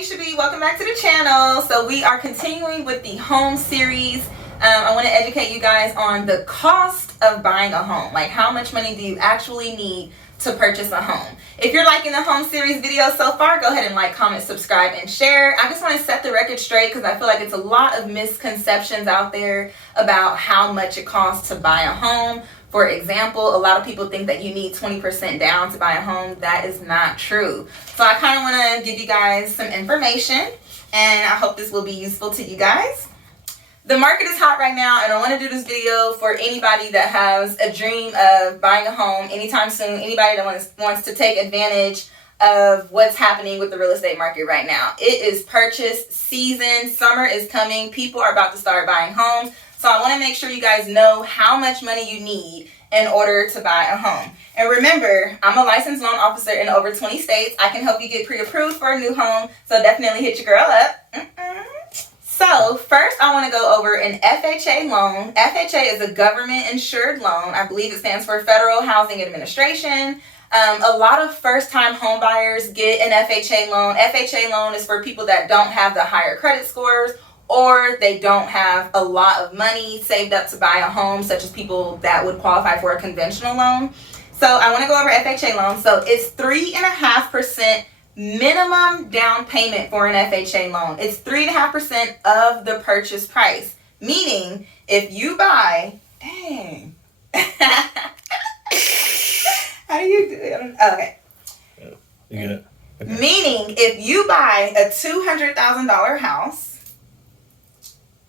Tonisha B. Welcome back to the channel. So we are continuing with the home series. I want to educate you guys on the cost of buying a home. Like, how much money do you actually need to purchase a home? If you're liking the home series video so far, go ahead and like, comment, subscribe, and share. I just want to set the record straight because I feel like it's a lot of misconceptions out there about how much it costs to buy a home. For example, a lot of people think that you need 20% down to buy a home. That is not true. So I kind of want to give you guys some information, and I hope this will be useful to you guys. The market is hot right now, and I want to do this video for anybody that has a dream of buying a home anytime soon, anybody that wants to take advantage of what's happening with the real estate market right now. It is purchase season. Summer is coming. People are about to start buying homes. So I want to make sure you guys know how much money you need in order to buy a home. And remember, I'm a licensed loan officer in over 20 states. I can help you get pre-approved for a new home. So definitely hit your girl up. So first I want to go over an FHA loan. FHA is a government insured loan. I believe it stands for Federal Housing Administration. A lot of first-time home buyers get an FHA loan. FHA loan is for people that don't have the higher credit scores, or they don't have a lot of money saved up to buy a home, such as people that would qualify for a conventional loan. So I want to go over FHA loan. So it's 3.5% minimum down payment for an FHA loan. It's 3.5% of the purchase price. Meaning, if you buy, dang. How do you do it? Okay. You get it? Okay. Meaning, if you buy a $200,000 house,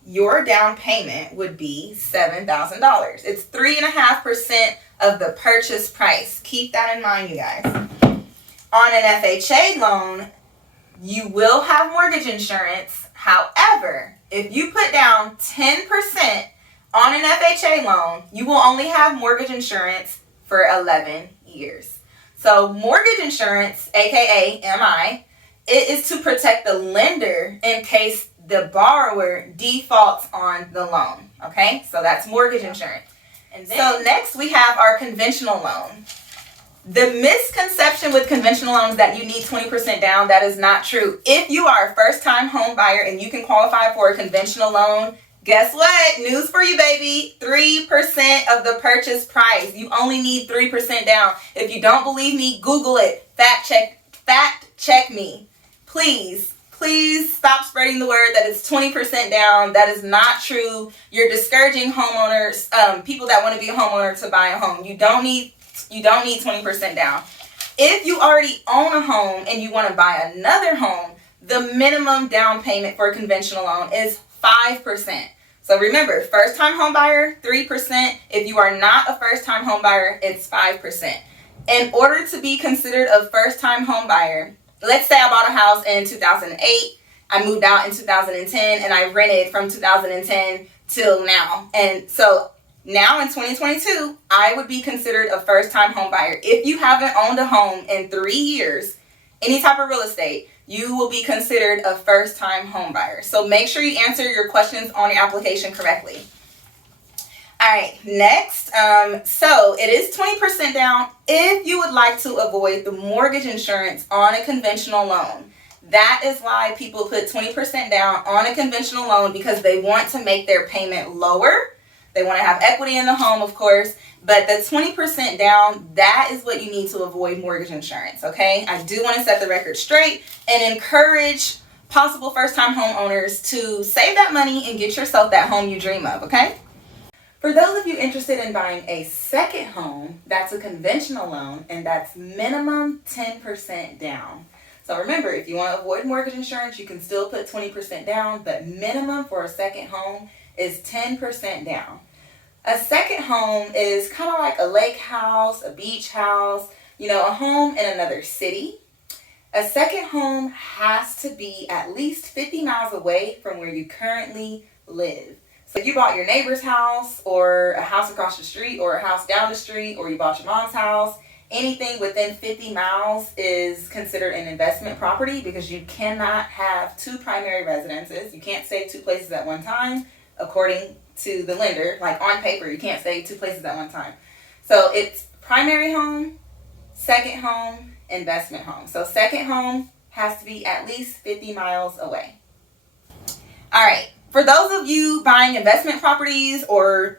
your down payment would be $7,000. It's 3.5% of the purchase price. Keep that in mind, you guys. On an FHA loan, you will have mortgage insurance. However, if you put down 10% on an FHA loan, you will only have mortgage insurance for 11 years. So mortgage insurance, aka MI, it is to protect the lender in case the borrower defaults on the loan. Okay, so that's mortgage insurance. And then, so next we have our conventional loan. The misconception with conventional loans that you need 20% down, that is not true. If you are a first-time home buyer and you can qualify for a conventional loan, guess what? News for you, baby. 3% of the purchase price. You only need 3% down. If you don't believe me, Google it. Fact check me. Please stop spreading the word that it's 20% down. That is not true. You're discouraging homeowners, people that want to be a homeowner, to buy a home. You don't need 20% down. If you already own a home and you want to buy another home, the minimum down payment for a conventional loan is 5%. So remember, first-time home buyer, 3%. If you are not a first-time home buyer, it's 5%. In order to be considered a first-time home buyer, let's say I bought a house in 2008, I moved out in 2010, and I rented from 2010 till now. And so now in 2022, I would be considered a first-time home buyer. If you haven't owned a home in 3 years, any type of real estate, you will be considered a first-time home buyer. So make sure you answer your questions on your application correctly. All right, next, so it is 20% down if you would like to avoid the mortgage insurance on a conventional loan. That is why people put 20% down on a conventional loan, because they want to make their payment lower. They want to have equity in the home, of course, but the 20% down, that is what you need to avoid mortgage insurance, okay? I do want to set the record straight and encourage possible first-time homeowners to save that money and get yourself that home you dream of, okay? For those of you interested in buying a second home, that's a conventional loan, and that's minimum 10% down. So remember, if you want to avoid mortgage insurance, you can still put 20% down, but minimum for a second home is 10% down. A second home is kind of like a lake house, a beach house, a home in another city. A second home has to be at least 50 miles away from where you currently live. So if you bought your neighbor's house, or a house across the street, or a house down the street, or you bought your mom's house, anything within 50 miles is considered an investment property, because you cannot have two primary residences. You can't stay two places at one time, according to the lender. Like, on paper, you can't stay two places at one time. So it's primary home, second home, investment home. So second home, has to be at least 50 miles away. All right, for those of you buying investment properties or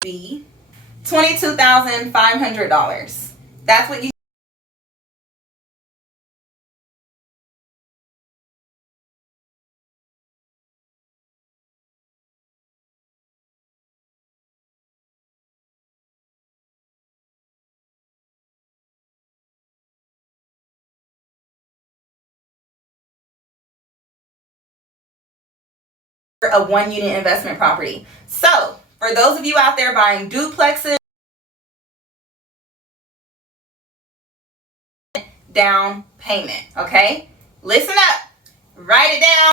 be $22,500. That's what you for a 1-unit investment property. So for those of you out there buying duplexes, down payment, okay? Listen up, write it down.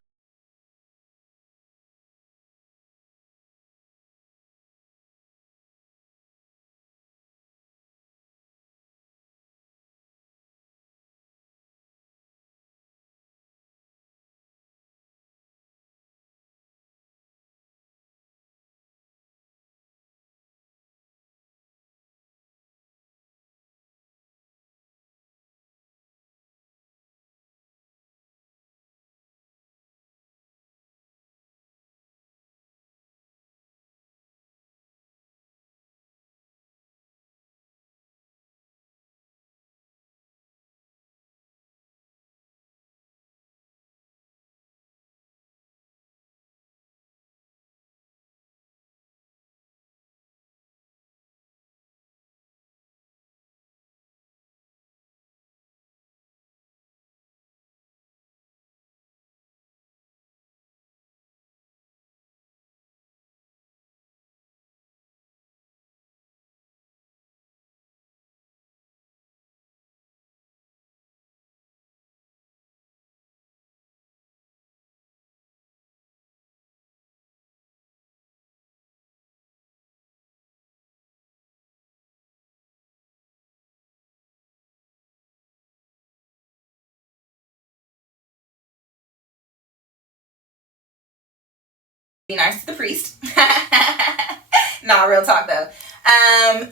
Be nice to the priest. Nah, real talk though.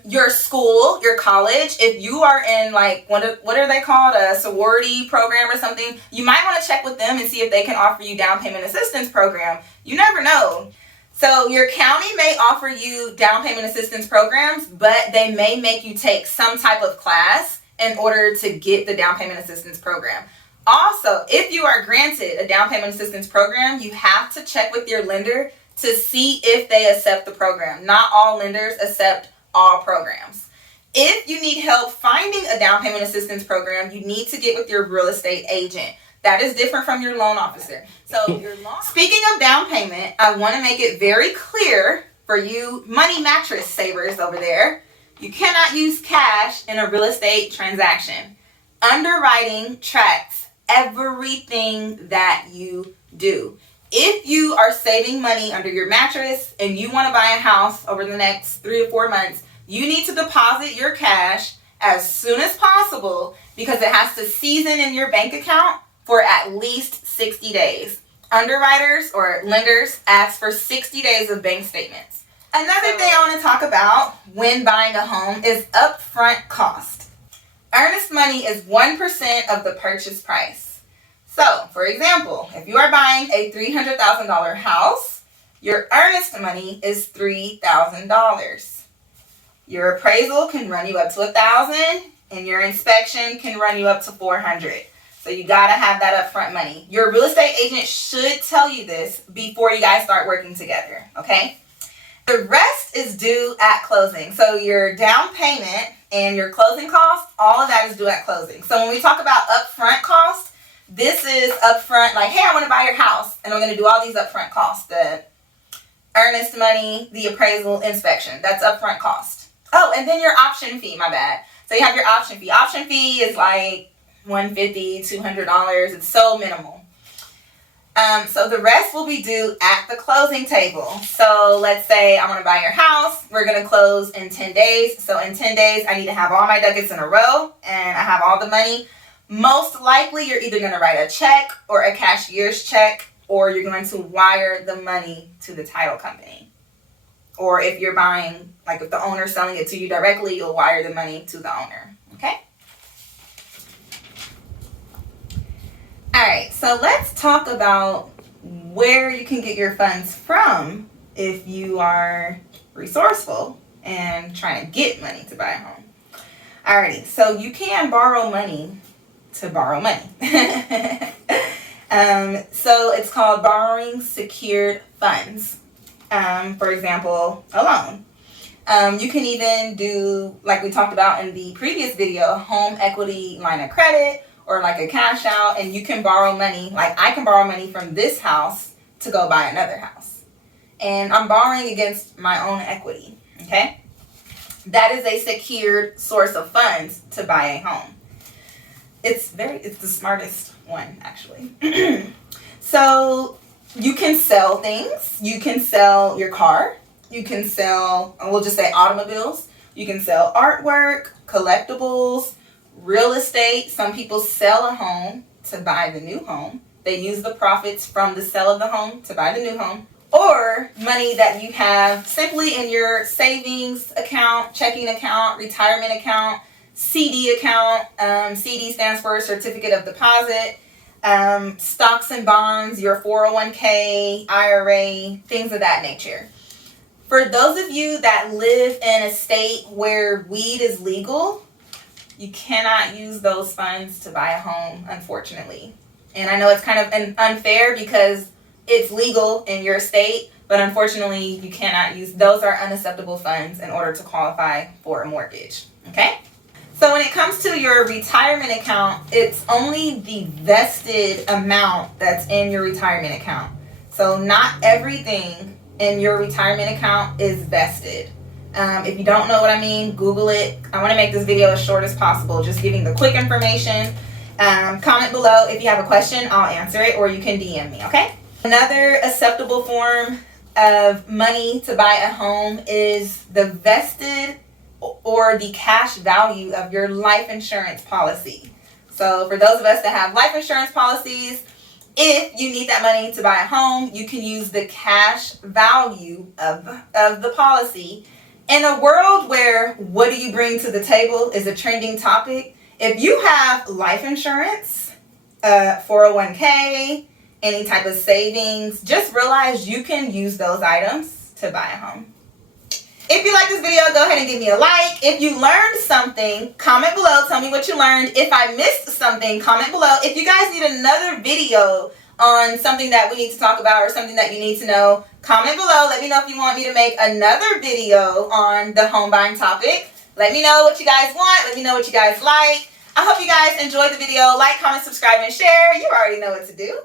Your school, your college, if you are in like what are they called, a sorority program or something, you might want to check with them and see if they can offer you down payment assistance program. You never know. So your county may offer you down payment assistance programs, but they may make you take some type of class in order to get the down payment assistance program. Also, if you are granted a down payment assistance program, you have to check with your lender to see if they accept the program. Not all lenders accept all programs. If you need help finding a down payment assistance program, you need to get with your real estate agent. That is different from your loan officer. So, speaking of down payment, I want to make it very clear for you money mattress savers over there, you cannot use cash in a real estate transaction. Underwriting tracks everything that you do. If you are saving money under your mattress and you want to buy a house over the next 3 to 4 months, you need to deposit your cash as soon as possible because it has to season in your bank account for at least 60 days. Underwriters or lenders ask for 60 days of bank statements. Another thing I want to talk about when buying a home is upfront cost. Earnest money is 1% of the purchase price. So, for example, if you are buying a $300,000 house, your earnest money is $3,000. Your appraisal can run you up to $1,000, and your inspection can run you up to $400. So you gotta have that upfront money. Your real estate agent should tell you this before you guys start working together, okay? The rest is due at closing. So your down payment and your closing costs, all of that is due at closing. So when we talk about upfront costs, this is upfront, like, hey, I want to buy your house, and I'm going to do all these upfront costs. The earnest money, the appraisal, inspection. That's upfront cost. Oh, and then your option fee, my bad. So you have your option fee. Option fee is like $150, $200. It's so minimal. So the rest will be due at the closing table. So let's say I want to buy your house. We're going to close in 10 days. So in 10 days, I need to have all my ducats in a row and I have all the money. Most likely, you're either going to write a check or a cashier's check, or you're going to wire the money to the title company. Or if you're buying, like if the owner's selling it to you directly, you'll wire the money to the owner. Okay? All right, so let's talk about where you can get your funds from if you are resourceful and trying to get money to buy a home. Alrighty, so you can borrow money to borrow money. So it's called borrowing secured funds. For example, a loan. You can even do, like we talked about in the previous video, a home equity line of credit, or like a cash out, and you can borrow money. Like I can borrow money from this house to go buy another house. And I'm borrowing against my own equity, okay? That is a secured source of funds to buy a home. It's the smartest one, actually. So you can sell things. You can sell your car. You can sell, we'll just say automobiles. You can sell artwork, collectibles, real estate. Some people sell a home to buy the new home. They use the profits from the sale of the home to buy the new home. Or money that you have simply in your savings account, checking account, retirement account, CD account. CD stands for certificate of deposit. Stocks and bonds, your 401k, IRA, things of that nature. For those of you that live in a state where weed is legal, you cannot use those funds to buy a home, unfortunately. And I know it's kind of unfair because it's legal in your state, but unfortunately you cannot use, those are unacceptable funds in order to qualify for a mortgage, okay? So when it comes to your retirement account, it's only the vested amount that's in your retirement account. So not everything in your retirement account is vested. If you don't know what I mean, Google it. I want to make this video as short as possible, just giving the quick information. Comment below if you have a question, I'll answer it, or you can DM me, okay? Another acceptable form of money to buy a home is the vested or the cash value of your life insurance policy. So for those of us that have life insurance policies, if you need that money to buy a home, you can use the cash value of the policy. In a world where what do you bring to the table is a trending topic, if you have life insurance, 401k, any type of savings, just realize you can use those items to buy a home. If you like this video, go ahead and give me a like. If you learned something, comment below. Tell me what you learned. If I missed something, comment below. If you guys need another video on something that we need to talk about or something that you need to know, comment below. Let me know if you want me to make another video on the home buying topic. Let me know what you guys want. Let me know what you guys like. I hope you guys enjoyed the video. Like, comment, subscribe, and share. You already know what to do.